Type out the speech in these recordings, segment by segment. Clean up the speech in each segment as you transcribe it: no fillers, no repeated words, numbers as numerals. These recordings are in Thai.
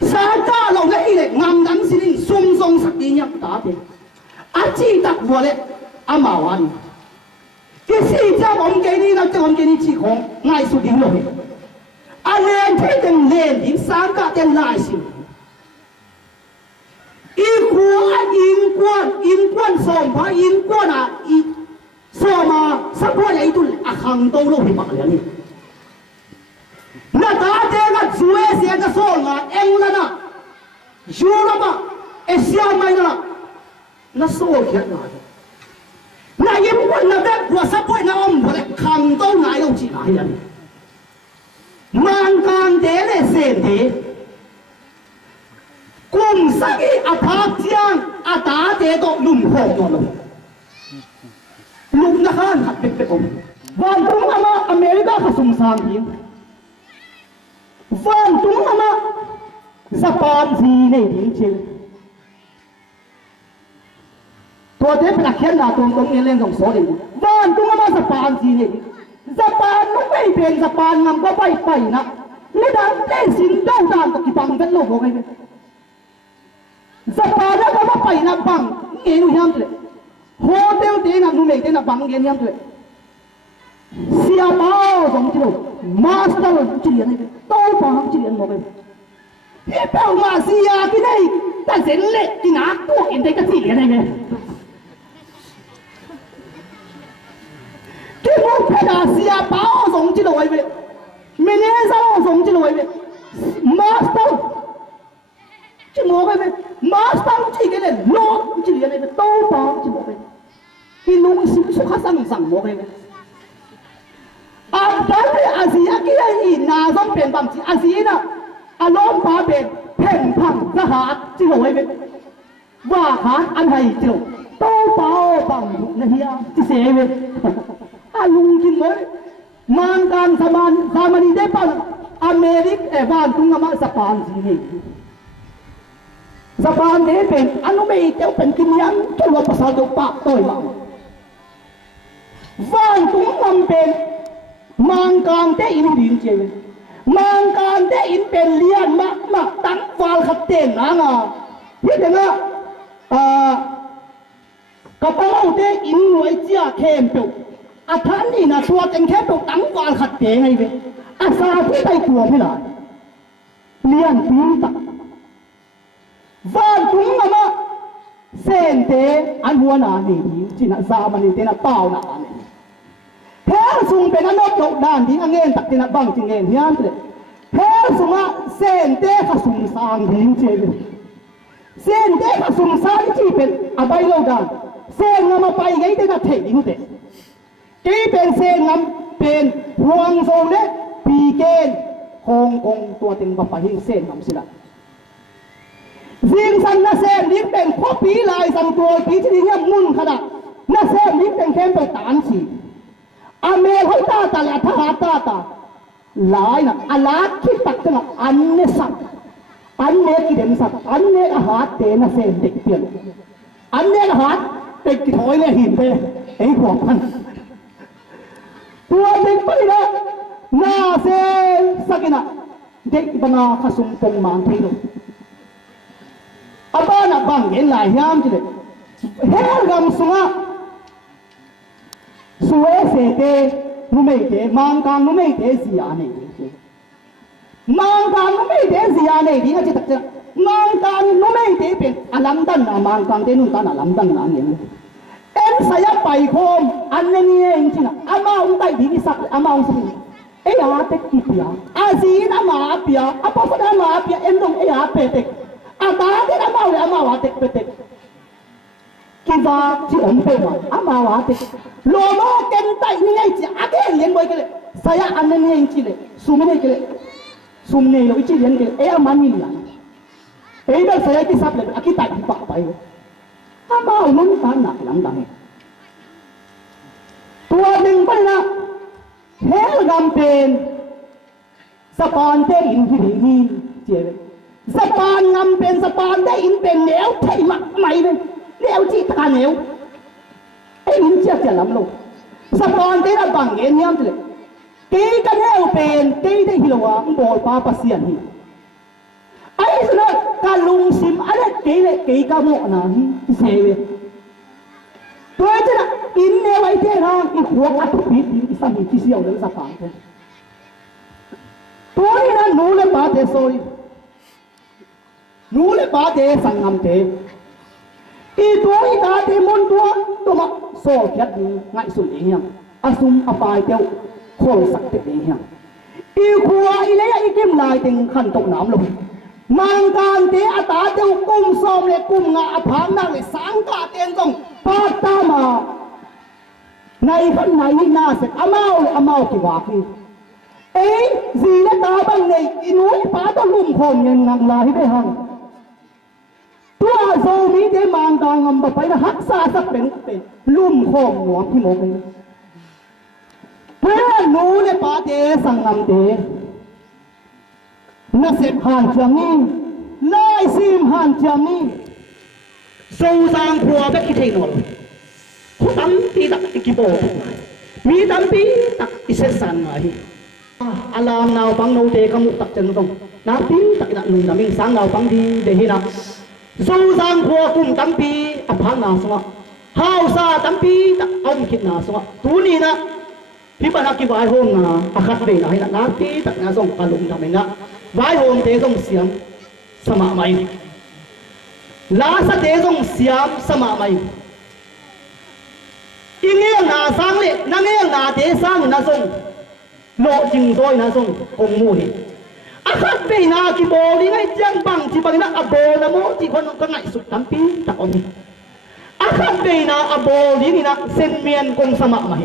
sa ka lo le ile ngam dam sinin sum song sak ti nyak ta te a chi tak bo le a ma wan ki si cha om ke ni na cha om ke ni chi khong ngai su ding lo a len the teng len ding sa ka ten lai sin in quan som pha in quan à i so ma sa ko ya itu akhang to lo hi mak le ni na ta te ga zue se ga so nga eng la na Europa Asia mai na so kya na yim quan na be wa sa ko na om bo le khang to ngai lo chi ai ya mang kan de le se de cùng sagi athak chiang ata te to lum kho to lo lum na khan hat pe om van tung ama America kha sum sang hi van tung ama Japan ji nei ding chil to te pra khen na tong tong len dong so ding van tung ama Japan ji nei Japan no mai ben Japan ngam ko pai pai na le dan ten sin dau dan to ki pang vet lo bo kai Japan na ba pai na bang nge nu hiam tle hotel te na nu me te na bang nge hiam tle sia bao dong chi lo master chi lian ne to pa chi lian mo be he pa ma sia ki nei ta zen le ki na to in te ka chi lian ne ki mo pa da sia bao dong chi lo wei be me ne sa lo dong chi lo wei be master chỉ mua cái master chỉ cái này lo chỉ cái này to to chỉ mua cái cái lung sinh xuất phát sang mua cái à cái này Asia cái này na giống biển bằng chỉ Asia na lom ba biển phèn phẳng ra hạt chỉ mua cái và hạt anh hay chỉ to to bằng này hia chỉ xe cái lung chỉ mới mang can zaman đi đấy bằng America van tung ngắm Japan gì này Japan de pen ano may teo pen kinyan tuwa pasado pa toy ma van tung ngam pen mang kang te in din che mang kang te in pen lian ma tang wal khat ten na nga hi de nga kapau te in noi chia khem pe athan ni na tua ten khem pe tang wal khat te ngai ve asa thi tai tuwa me la lian pin ta van tung ama sen te an huan a ni chi na za ma ni te na pau na ani her sung pe na no to dan ding angen tak te na bang ting ngen hian te her sunga sen te kha sung sang ding che sen te kha sung sang chi pen a bai lo dan sen ngam pai gai te na thei ding te ki pen sen ngam pen huang so le pi ken hong kong tua ting ba pa hing sen ngam sila riêng sang na xem liếc bên khó phí lại sang tôi phí chỉ nghe mun khá đà na xem liếc bên khem phải tán chỉ ame hoi ta là tha ta lại na alat khi tắc na anh ne sắc anh ne ki dem sắc anh ne hat te na xem tek pian anh ne hat tek ki thoi le hin te ei khwa pan tua tek pai na xem sakina dek bana khasum pong mang thei lo apa nak bang gen lai hiam chứ her gam sunga suwe se te nu mei te mang kang nu mei te zia nei mang kang nu mei te zia nei di chi tak mang kang nu mei te pe alam dan na mang kang te nu tan alam dan na ngen em saya pai khom an ne ni en chi na ama un tai di sak ama un sak e ya te ki pia azin ama pia apa pa ama pia em dong e ya pe te ata te ama wa tek petek kiba chi om pe wa ama wa tek lo mo ken tai ni ngai chi ake yen boy kele saya anen ni chi le sumne kele sumne yo chi yen kele e amani la e ba saya ki sap le aki tai pa pa yo ama ulun ta na lam dang tua ning pa na hel gam pen sapan te in hi ni che Japan ngam pen Japanได้อินเป็นแนวไทยมักใหม่เลยแนวที่ตาแนวไอ้อินเจ้าจะลำลงJapanได้ระบังเงี้ยเนี่ยเลยกีกันแนวเป็นกีได้ฮิโลวะบอลปาปัสเซียนฮีไอ้ส ka lung sim ada kei ka mo na hi sewe tôi chứ là in nè vậy thế nào in huống ăn thịt in sao mình chỉ siêu được sao phản thế tôi là nô lên ba thế rồi nô lên ba thế sang ngầm thế i tôi ta thế môn tôi mà so kiệt ngại sụn đi nhang asum apai tiêu khổ sắc thế đi nhang i khua i lấy i kim lại tình khăn tụng nám luôn mang can thế ta tiêu cung xóm lệ cung ngạ phán năng lệ sáng cả tiền công ba ta mà này khăn này na sẽ amao kỳ vạc đi ấy gì đó ta bằng này núi phá ta lùm khom nhân nặng lại đây hằngตัวโซมีเดมังกางำไปนะฮักษาสักเป็นลุ่มโคมหัวพี่โมกันเพื่อหนูในป่าเดสังงำเดนักเสพหานเชียงนี้ไล่ซิมหานเชียงนี้สูสางผัวแบบคิดให้หนอนผู้ตั้มตีตักอิกิโบมีตั้มปีตักอิเซสันมาฮิอารามนาวปังโนเตกมุตักจันทรงน้ำปีตักนักหนุ่มน้ำมิงสางนาวปังดีเดหินะสูสางผัวกุมตั้มปีอภังนาสวะฮาวซาตั้มปีตักอมคิดนาสวะตัวนี้นะพี่ปนักกิวายโฮมนะอาคัดเวนะให้นะน้ำปีตักนาส่งปลุงทำไมนะวายโฮมเตส่งเสียงสมาไม่ลาสเตส่งเสียงสมาไม่อิงเงี้ยนาสังเลยนั่งเงี้ยนาเตสังนาส่งโลจิงโดยนาส่งคงมูหิอาคัดเวนากิโบลีไงจังบังที่บังนะอโบนะโมที่คนก็ไงสุดตั้มปีตักอมอาคัดเวนาอโบลีนี่นะเซนเมียนคงสมาไม่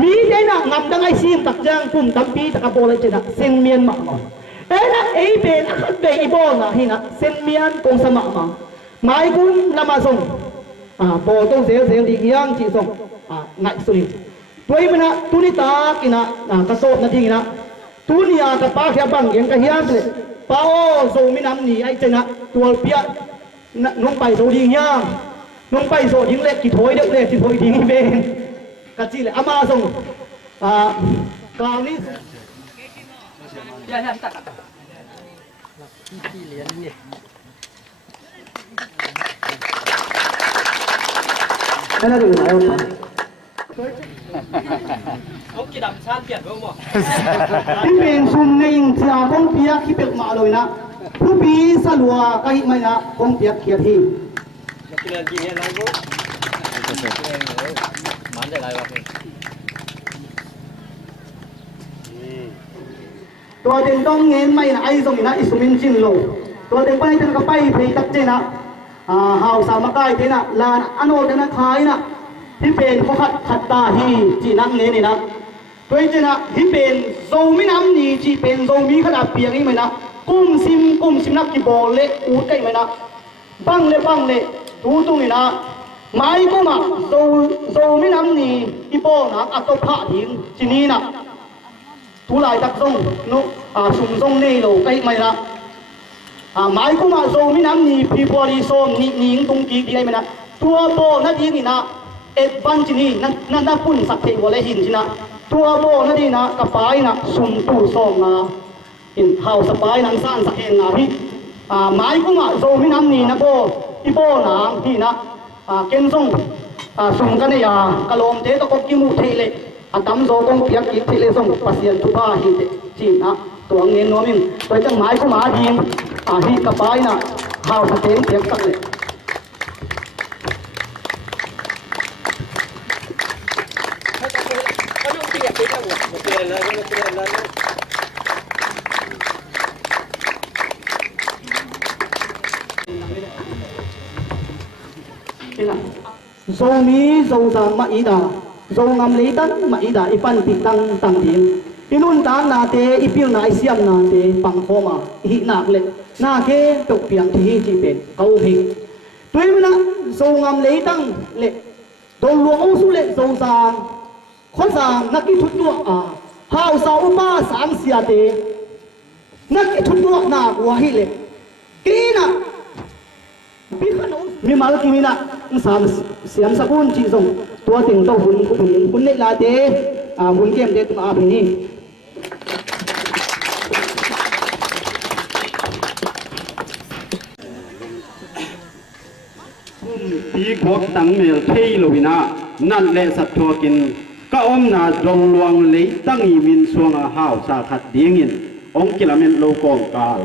มีเจนะงำดังไอซีมตักจังปุ่มตั้มปีตักอโบเลยเจนะเซนเมียนมาเอ้นะไอเป็นอาคัดเวอีโบนะฮินะเซนเมียนคงสมามาหมายกุมละมาส่งโบต้องเสียดีกี่ยังที่ส่งไงสุริตัวมันนะตุนิตากินะกระโดดนาทีนะตุนิยากระปากแค่บังยังกระเฮียนเลยป้าโอ้โซมิน้ำหนีไอเจนะตัวเปียน้องไปโซดียังน้องไปโซยิงเล็กกี่ถอยเด็กเล็กกี่ถอยทิ้งเบนกระจีเลยอามาส่งกลางนี้นั่นดูไหนวะเขากินดำชาเปียกรู้มั้งที่เป็นซุนในอิงเสียคงเปียกที่เปียกมาเลยนะผู้ปีสลัวก็หิไม่นะคงเปียกเขียทีกินอะไรกินอะไรกูมันจะอะไรวะตัวเด่นต้องเงินไม่นะไอ้ตรงนี้นะอิสุมินจินโลตัวเด่นไปจนก็ไปเพลงตักเจนะหาวสามกายเทนะลานอโนเดนะคายนะที่เป็นเขาขัดตาฮีจีนังเนนี่นะตัวเจนะที่เป็นโซมิน้ำนี่จีเป็นโซมีขนาดเปียกนี่ไหมนะกุ้มซิมนักกีบอลเละอูดได้ไหมนะบังเละดูตรงนี้นะไม้ก็มาโซมิน้ำนี่อีโป้นะอัตโตพะทิ้งจีนี้นะทุลายตักส่งนุสุ่มส่งนี่โลใกล้ไหมนะไม้ก็มาโซมิน้ำนี่พีพอดีโซมนี่ยิงตรงกีดีไหมนะตัวโบนั่นดีนี่นะเอ็ดบันจีนี่นั่นปุ่นสักเทวะเลยหินจีนะตัวโบนั่นดีนะกระป๋ายนะสุ่มตู้ส่งนะหินเท้าสปายนั่งซ่านสักเองนะพี่ไม้ก็มาโซมิน้ำนี่นะโบอีโบนะพี่นะเก่งส่งสุ่มกันเนี่ยกะลมเจ๊ตะกบกิมูเทเลตั้มโซกงเปียกกิเทเลส่งปัสเซียนทุบ้าหินจีนะตัวเงินน้อมิงโดยจังไม้ก็มาดีฮีกระป๋ายนะเท้าสเต็งเปียกสักเลยโซมีโซซางมาอีดาโซงามลีตันมาอีดาอีปันติตังตังทีมอีนุ่นตางนาเตอีเปียงนาเสียมนาเตปังโคมาอีหนักเลยนาเคตกเปียงที่จีเป็นเขาพิงตัวมันนะโซงามลีตังเละโดนหลวงอุสุเละโซซางคนสางนักกิทุดตัวหาวสาวป้าสางเสียเตนักกิทุดตัวหน้าหัวหิเละกีน่ะมีมาแล้วกี่มีนะสามเสียมสกุลจีส่งตัวติ่งตัวหุ่นเล็กลาเดหุ่นเกมเด็ดมาเป็นนี่ ปีขวบตังเมลเทยลุยนานั่นแหละสัตว์ทัวกินก็อมนาจงลวงเลยตั้งอีมินสวงอาหาวสาขัดเดียงินองกิลเมนโลกองกาล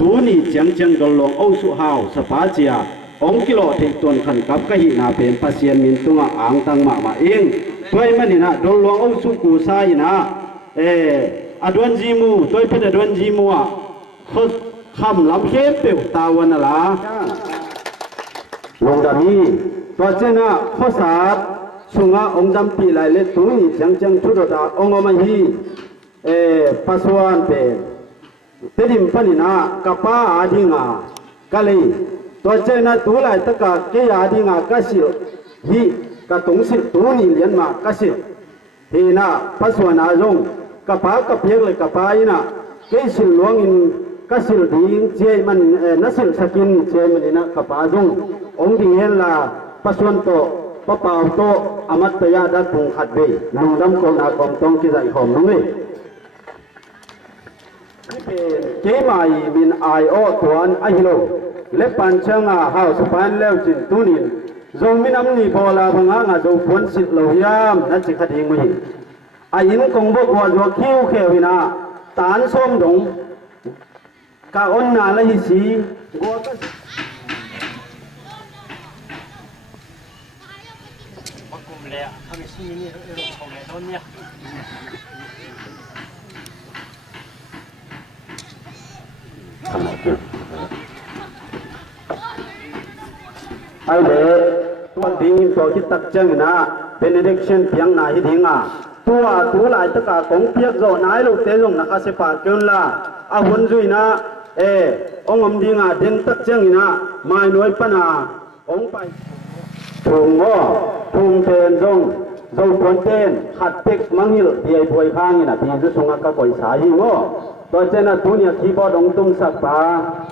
ตัวนี้เจียงเจียงจงลวงองสุหาวสปาเจียองกิโลเทตวนขันกับกะหินาเป็นปัสเซียนมินตุงอ่างตังมาเองด้วยมันนี่นะจงลวงองสุกูไซนะอดวนจีมูด้วยเพชรอดวนจีมูอ่ะเขาคำลำเข้มเปลวตาวันน่ะล่ะลงดามีตัวเจ้าน่ะข้อสาบสุงาองจำปีไหลเล็ดตุ้ยจังจังทุดดาองอมาฮีปัสสาวะเป็นเตดิมปนินะกับป้าอาดิงากะเลยตัวเจ้าน่ะตัวไหลตะกะเกียอาดิงากะสิฮีกะตงสิตัวนี้เลียนมากะสิฮีน่ะปัสสาวะนาจงกับป้ากับเพียงเลยกับป้าอีน่ะเกสิลวงอินกสิลดีเจมันนัสิลสกินเจมันนะกับป้าจงองค์ที่เห็นละปัสสาวะโตปะเปาโตอมัตตยาดัดพงขัดเบลุงดำกองอาคมต้องที่ใจหอมนุ่มเจมาอีบินไอโอตัวอันไอฮิโลเล็บปันเชิงอาหาวสปานแล้วจินตุนินจงมินำนีพอลาพงางาจงพ้นสิทธิ์เหล่ายามนัดจิขัดยิงมืออายินคงบกว่าจวกคิ้วเขวินาตานส้มดงกาอนนาละหิสีกัวก็เลยอ่ะทำไมชิ้นนี้เราชมเลยตอนเนี้ยไอ้เด็กตัวดิ้งตัวคิดตักเจงนะเป็นเด็กเช่นเพียงนายที่ดิ้งอ่ะตัวหลายตะกาของเพียกโจนายลูกเตจงนักเสพาเกินละอาหุ่นจุยนะองอมดิ้งอ่ะเด่นตักเจงนะไม่น้อยปนาองไปถุงว่าถุงเทนจงคนเต้นขัดเต็กมังฮิลที่ไอ้บวยข้างนี่นะที่จะส่งกับคนสายง้อตัวเจน่ะตัวเนี่ยที่พอดงตุ้งสักปา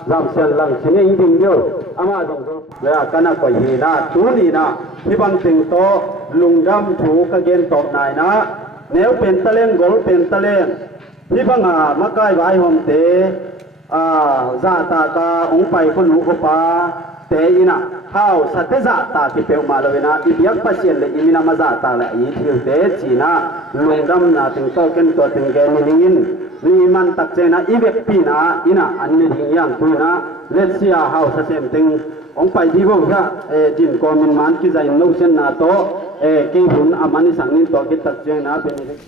จำเสียนหลังเสียงยิ่งเดียวอามาดงตัวแล้วกันนะก็ยีนะตัวนี้นะที่บังสิงโตลุงดำถูกกระเกนตกนายนะแนวเป็นตะเลงกอลเป็นตะเลงที่บังหามะกายใบหอมเตซาตากาองไปคนหูขปาเตอินะข้าวสัตย์ซาตาที่เปียวมาเลยนะที่เบียกปัสเซียนเลยอิมินามาซาตาเลยอีที่เตจีนะลุงดำนะถึงโตกันตัวถึงแกนี่ลิงนี่มันตักเจนะอีเวกปีนะอินะอันนี้ทิ้งยังตัวนะเลสเซียข้าวสัตย์เต็มถึงองไปที่ว่าจินกอมินมันกิจใจนู้เช่นนาโตเกี่ยวกับอามันนี่สังนิโตกิตักเจนะเป็นเรื่อง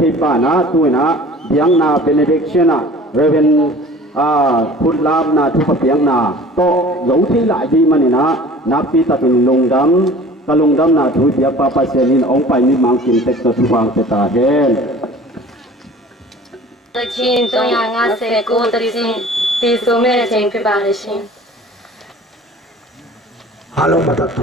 ที่ป้านะตัวนะเบียงนาเป็นเด็กเชนะเรเวนพุทธลาบนาทุกเบียงนาโตหลงที่หลายดีมันนี่นะนับปีตะเป็นลงดำกะลงดำนาทุเบียปาปาเซนินองไปมีมังกินเต็กตัวทุฟังเตตาเฮนตะชินจงยังอาเซโกตะชินตีสุเมเชงพิบาลชินฮัลโหลมาตัดแ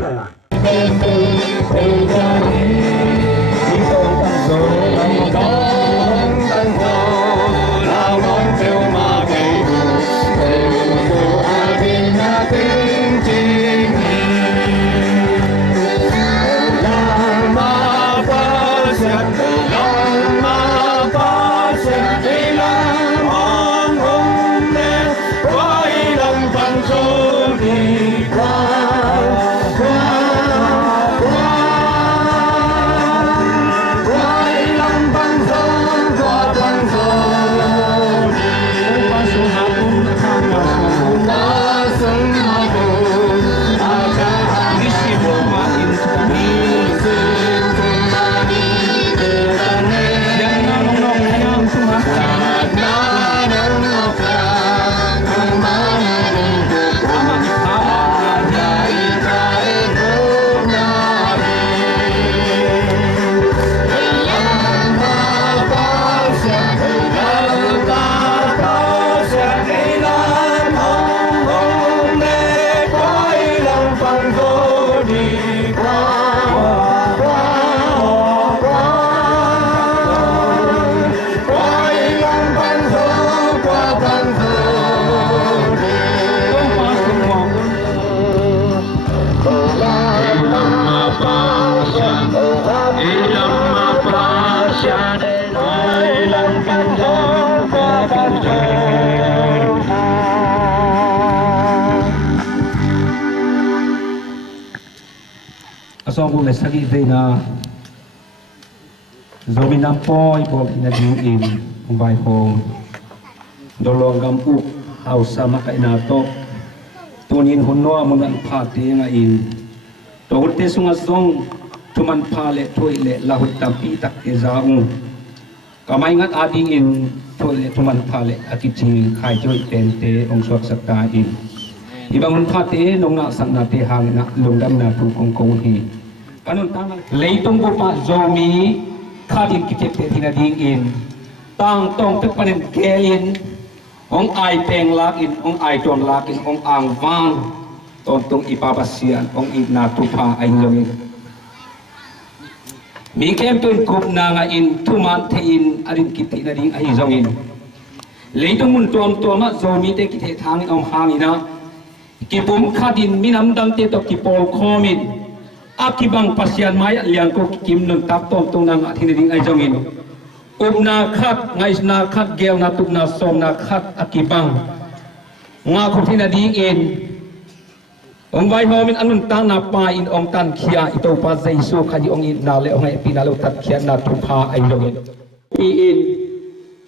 song cũng là sagi về na rồi mình nằm poi bỏ na đi in vài hôm đồ lòng gam u hào sa mà cái nào to tunin hôn noa muốn ăn phá tiếng in đồ hút tê sung song tuman phá lệ thôi lệ là hút tam pi tắc cái giá kamay ngat ading in thôi lệ tuman phá lệ akichi khai chơi tên tê ông suak sắc ta in ibang hôn phá tê nông na sang na tê hàng na lùng đam na tu kong kong hi kanun tang lấy tung bộ pa zomi khá đi kịp tê thì na ding in tang tong tức panen kê in ông ai peng lak in ông ai tuam lak in ông ang vang ton tung ipapasian ông ina tupa ay longin mi kem tun kup na nga in tuman the in arin kiti na ding ay zongin leitung mun tuam ma zomi te kite thang ông hangina kipum khadin minam dam te to kipol khomin akibang pasian maya liang ko kim nun tap tom tung na nga thinading ay zongin na khat ngais na khat gel na tuk na som na khat akibang nga ko thina ding in ông vai homin anun tang na pa in ông tan khia ito pa jaisu khani ông in na le ông ai pinalo tat khia na thu pha ai lo in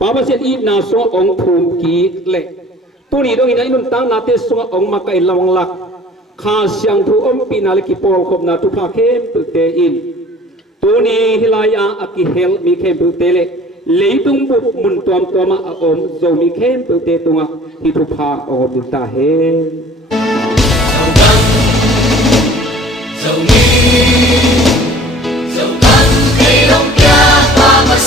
pa ba set in na so ông thum ki le tu ni dong in anun tang na te so ông ma kai lawang lak kha siang thu om pinale ki pol khop na thu pha khem tu te in tu ni hilaya aki hel mi khem tu te le leitung bu mun tuam tuama a om zo mi khem tu te tunga hi thu pha o du ta he dầu mi dầu tan khi đông kia qua mà